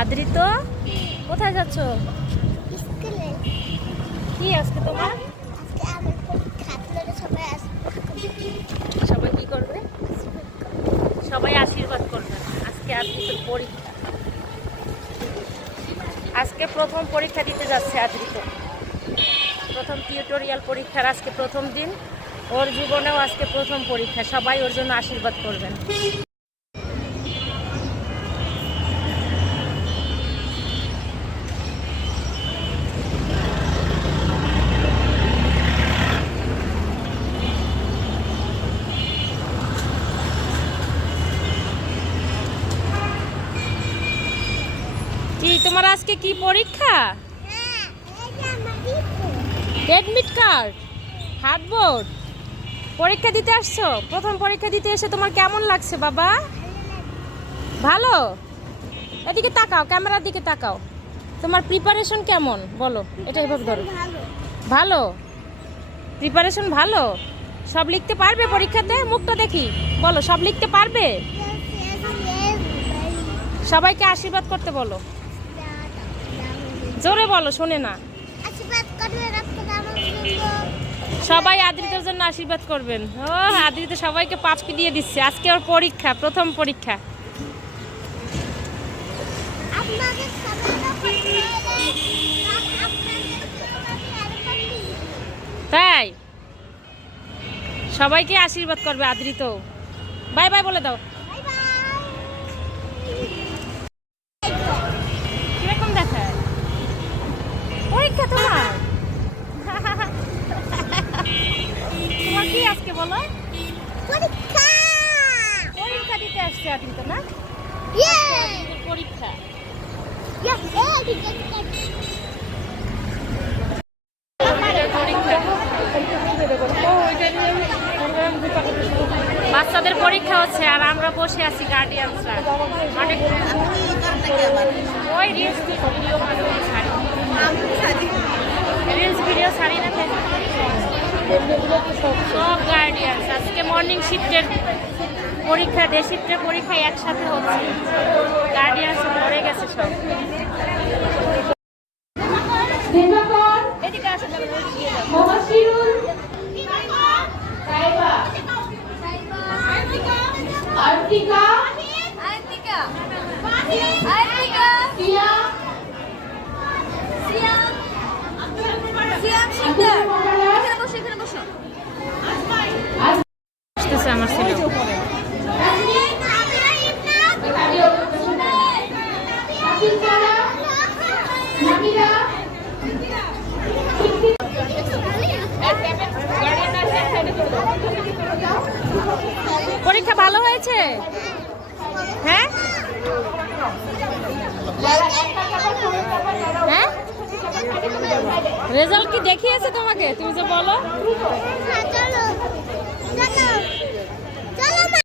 আদ্রিত কোথায় যাচ্ছ? কি আজকে তোমার? সবাই কি করবে? সবাই আশীর্বাদ করবে। আজকে আদ্রিত পরীক্ষা। আজকে প্রথম পরীক্ষা দিতে যাচ্ছে আদ্রিত। প্রথম টিউটোরিয়াল পরীক্ষার আজকে প্রথম দিন। ওর জীবনেও আজকে প্রথম পরীক্ষা। সবাই ওর জন্য আশীর্বাদ করবেন। কি তোমার আজকে কি পরীক্ষা? এডমিট কার্ড হার্ডবোর্ড পরীক্ষা দিতে আসছো? প্রথম পরীক্ষা দিতে এসে তোমার কেমন লাগছে বাবা? ভালো? এদিকে তাকাও, ক্যামেরার দিকে তাকাও। তোমার প্রিপারেশন কেমন? বলো, এটা এভাবে ধরো। ভালো? প্রিপারেশন ভালো? সব লিখতে পারবে পরীক্ষাতে? মুখটা দেখি। বলো, সব লিখতে পারবে? সবাইকে আশীর্বাদ করতে বলো. জোরে বলো শোনে না। সবাই আদ্রিতের জন্য আশীর্বাদ করবেন। ও আদ্রিতে সবাইকে পাঁচকে দিয়ে দিচ্ছে। আজকে ওর পরীক্ষা প্রথম পরীক্ষা। তাই? সবাইকে আশীর্বাদ করবে আদ্রিত বাই বাই বলে দাও। তোমার কি আজকে বলো? পরীক্ষা। পরীক্ষা দিতে আসছে আদ্রিত না? পরীক্ষা। বাচ্চাদের পরীক্ষা হচ্ছে আর আমরা বসে আছি গার্ডিয়ানসরা অনেক ওই রিলস ভিডিও ছাড়ি রিলস ভিডিও ছাড়ি না সব গার্ডিয়ানস আজকে মর্নিং শিফটের পরীক্ষা ডে শিফটের পরীক্ষা একসাথে হচ্ছে। গার্ডিয়ানস পড়ে গেছে সব। আসলে আর্তিকা। আমার ছেলে পরীক্ষা ভালো হয়েছে? হ্যাঁ? হ্যাঁ? রেজাল্ট কি দেখিয়েছে তোমাকে? তুমি যে বলো।